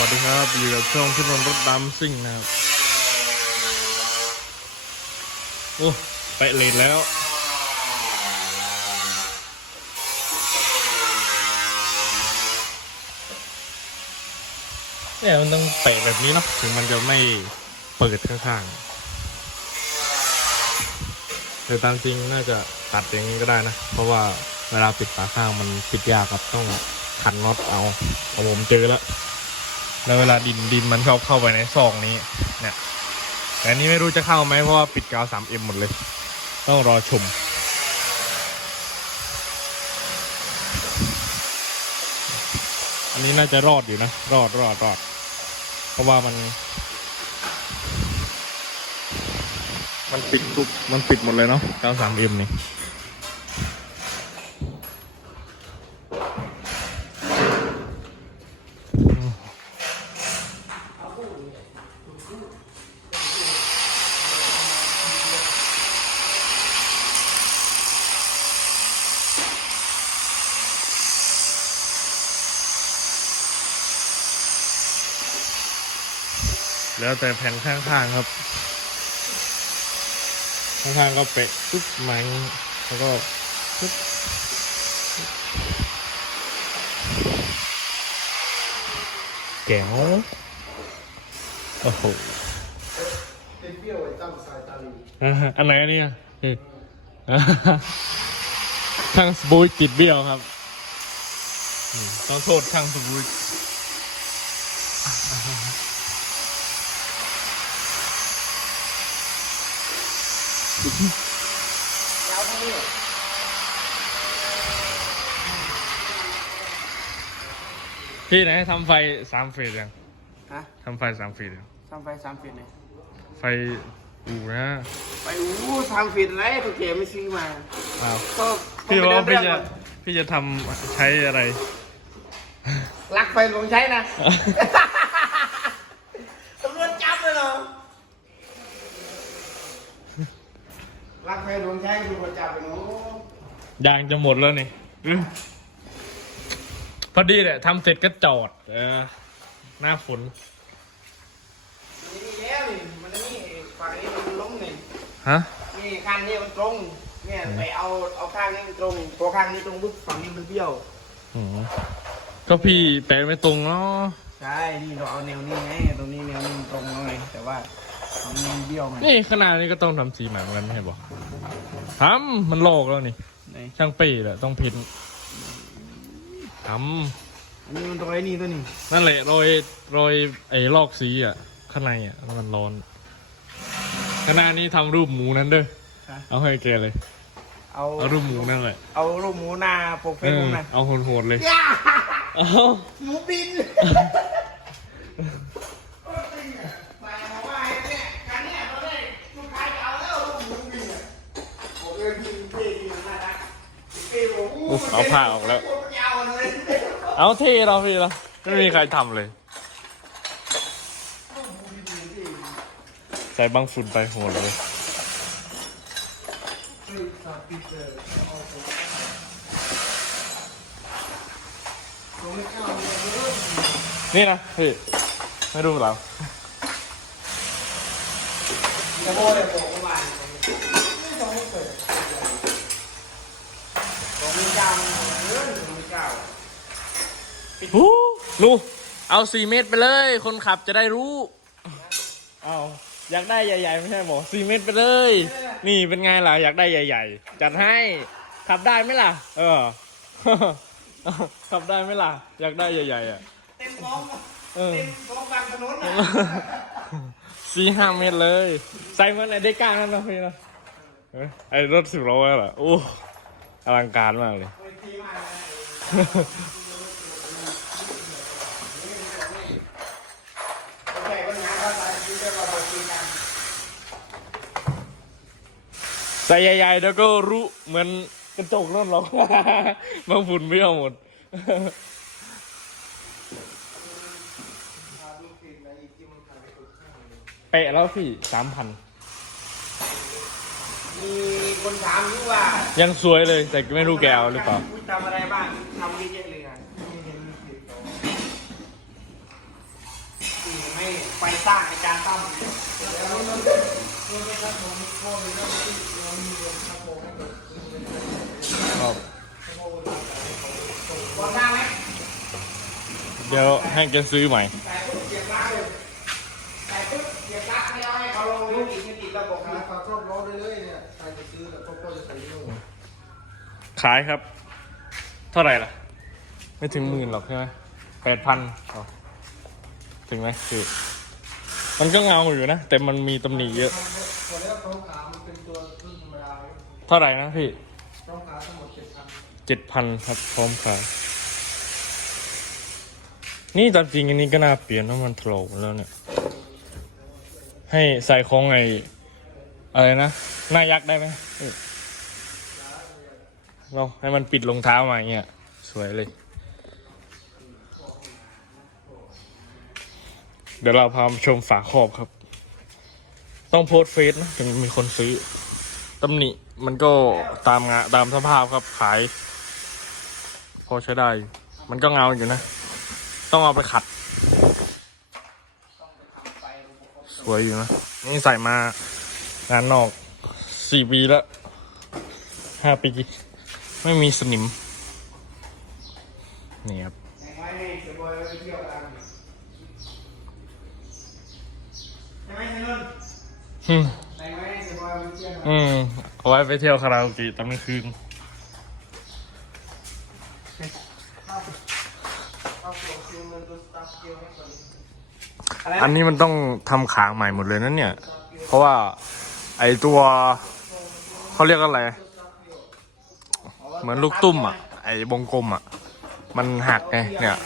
วัสดีครับ อยู่กับช่องพี่นนท์รถดำซิ่งนะครับ โอ้ไปเลนแล้ว เนี่ยมันต้องเปะแบบนี้เนาะถึงมันจะไม่เปิดข้างๆแต่ตามจริงน่าจะตัดอย่างนี้ก็ได้นะ เพราะว่าเวลาปิดฝาข้างมันปิดยากครับต้องขันน็อตเอาเอาผมเจอแล้ว แล้วเวลาดินดินมันเข้าเข้าไปในซองนี้เนี่ยแต่อันนี้ไม่รู้จะเข้าไหมเพราะว่าปิดกาว 3M หมดเลย ต้องรอชม อันนี้น่าจะรอดอยู่นะ รอดรอดรอด เพราะว่ามัน มันปิดทุกมันปิดหมดเลยเนาะกาว 3M นี่ แล้วแต่แผ่นข้างๆครับ ข้างๆก็เปะปุ๊บไม้แล้วก็ปุ๊บแก้วโอ้โหเปรี้ยวไอ้ตั้งสายตาลีอันไหนอันนี้อะอืมอ่าช่างสบูยติดเบี้ยวครับต้องโทษช่างสบู่ย ยาวเท่านี้เหรอ พี่ไหนทำไฟสามเฟสยังฮะทำไฟสามเฟสยังทำไฟสามฟีดเลยไฟอู่นะ ไปอู้สามฟีดอะไรตัวเก๋ไม่ซื้อมาอ้าวก็พี่บอกว่าไปพี่เดินจะเรื่องก่อนพี่จะทำใช้อะไรลักไฟหลวงใช้นะตำรวจจับเลยเหรอ ลักไฟหลวงใช้ตำรวจจับไปหนูยางจะหมดแล้วนี่อื้อพอดีแหละทำเสร็จก็จอด เออ หน้าฝนมันนี่แล้วนี่มันนี่ฝั่งนี้มันล้มนี่ฮะ นี่ข้างนี้มันตรงเนี่ยไปเอาเอาข้างนี้มันตรงพอข้างนี้ตรงปุ๊บฝั่งนี้มันเบี้ยวอืมก็พี่แปลไม่ตรงเนาะ ใช่นี่เราเอาแนวนี้ไงตรงนี้แนวนี้มันตรงแล้วไงแต่ว่าตรงนี้ มันเบี้ยวไงนี่ขนาดนี้ก็ต้องทำสีใหม่เหมือนกันไม่ใช่บอกทำมันโลกแล้วนี่ ไหนช่างเป้แหละต้องพินทอันนี้มันตรงไอ้นี่ตัวนี้ำนั่นแหละโรยโรยไอ้ลอกสีอะ ข้างในอะมันร้อนขณะนี้ทำรูปหมูนั้นเด้อฮะเอาให้แกเลย เอาเอารูปหมูนั่นแหละเอาลูกหมูหน้าปกเฟเอซอบุ๊กนะเอาโหดๆเลยย่าเอาหมูบิน อกอู้อุ๊ยเอาผ้าออกแล้วโคตรยาวเลยเอาเท่เราพี่ละไม่มีใครทำเลย ใส่บังฝุ่นไปโหดเลยนี่นะพี่ไม่รู้เรา จะโบเลยบอกเมื่อวานไม่ต้องให้เปิด ของมีเจ้าเรื่องของมีเจ้าหูลูเอาสี่เมตรไปเลย คนขับจะได้รู้ เอาอยากได้ใหญ่ ๆ ไม่ใช่หมอสี่เมตรไปเลย นี่เป็นไงล่ะ อยากได้ใหญ่ ๆ จัดให้ ขับได้ไหมล่ะ เออ ขับได้ไหมล่ะ อยากได้ใหญ่ ๆ อะ เต็มท้องเออเต็มท้องบางถนนนะสี่ห้าเมตรเลย ใส่เหมันไอ้เด็กกลางนั่นนะพี่นะเอ้ยไอ้รถสิบล้อนั่นแหละโอ้ อลังการมากเลย ใส่ใหญ่ๆแล้วก็รู้เหมือนกระจกนั่นหรอกบางฝุ่นไม่เอาหมดเปะแล้วพี่สามพันมี คนถามอยู่ว่ายังสวยเลยแต่ไม่รู้แกเอาหรือเปล่าทำอะไรบ้างทำเยอะๆเลยอะไฟสร้างในการตั้มครับบอลหน้าไหมเดี๋ยวให้แกซื้อใหม่ รอบล้อได้เลยเนี่ยใครจะซื้อแล้วก็จะใส่นู่นขายครับ เท่าไหร่ล่ะ ไม่ถึงหมื่นหรอกใช่ไหมแปดพันถึงไหมคือมันก็เงาอยู่นะ แต่มันมีตำหนิเยอะพอแล้วท้องขามันเป็นตัวรุ่นธรรมดาเท่าไหร่นะพี่ท้องขาทั้งหมดเจ็ดพันเจ็ดพันครับพร้อมขายนี่ตามจริงอันนี้ก็น่าเปลี่ยนเพราะมันถลอกแล้วเนี่ย ให้ใส่ของไอ อะไรนะหน้ายักษ์ได้ไหมเราให้มันปิดรองเท้ามาอย่างเงี้ยสวยเลย เดี๋ยวเราพามาชมฝาครอบครับ ต้องโพสต์เฟซนะถึงมีคนซื้อตำหนิมันก็ตามงาตามสภาพครับขาย พอใช้ได้ มันก็เงาอยู่นะ ต้องเอาไปขัด สวยอยู่นะ นี่ใส่มา งานนอกสี่ปีแล้วห้าปี ไม่มีสนิม นี่ครับแต่งไว้ให้เสียบอยไว้ไปเที่ยวกันใช่ไหมเซนนอืมแต่งไว้ให้เสียบอยไปเที่ยวกันอืมเอาไว้ไปเที่ยวคาราโอเกะตอนกลางคืนเอาตัวคิวมันตัวสตาร์ทคิวให้ก่อนอะไรอันนี้มันต้องทำขางใหม่หมดเลยนะเนี่ย เพราะว่า ไอตัวเขาเรียกอะไร เหมือนลูกตุ้มอะ ไอวงกลมอะ มันหักไงเนี่ย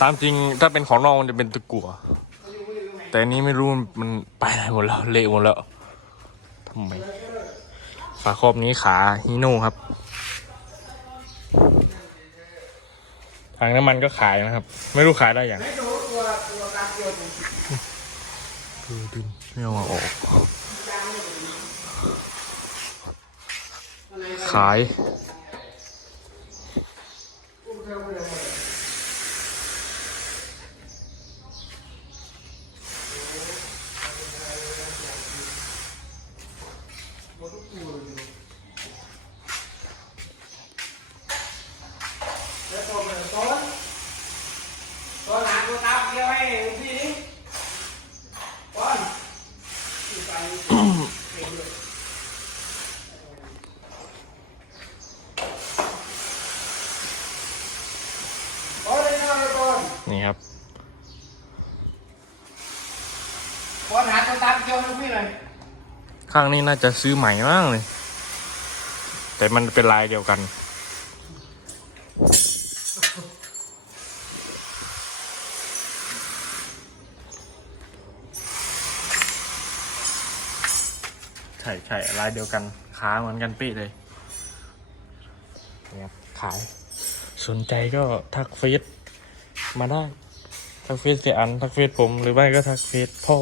ตามจริงถ้าเป็นของนอกมันจะเป็นตะกั่วแต่นี้ไม่รู้มันไปไหนหมดแล้วเละหมดแล้วทำไมฝาครอบนี้ขาฮีโน่ครับ ทางน้ำมันก็ขายนะครับ ไม่รู้ขายได้อย่าง ไม่รู้ตัวตัวการเกี่ยวตรง คือดินไม่เอามาออก ขาย แล้วตัวมันต้นต้นหาตัวตาเกี่ยวให้พี่นี่ต้นที่ไปเก่งเลยต้นเลยนะต้ นนี่ครับต้นหาตัวตาเกี่ยวให้พี่เลยข้างนี้น่าจะซื้อใหม่มากเลย แต่มันเป็นลายเดียวกัน ใช่ใช่ลายเดียวกัน ขาเหมือนกันเป๊ะเลยเนี่ยขาย สนใจก็ทักเฟซ มาได้ ทักเฟซเสียอัน ทักเฟซผม หรือไม่ก็ทักเฟซพ่อ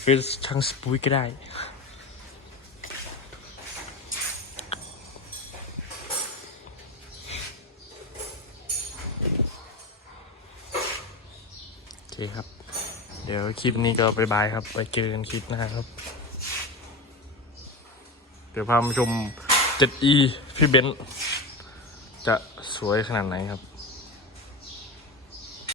เฟซช่างสปุยก็ได้ โอเคครับ เดี๋ยวคลิปนี้ก็บายบายครับ ไปเจอกันคลิปหน้าครับ เดี๋ยวพามาชม 7E พี่เบนซ์จะสวยขนาดไหนครับ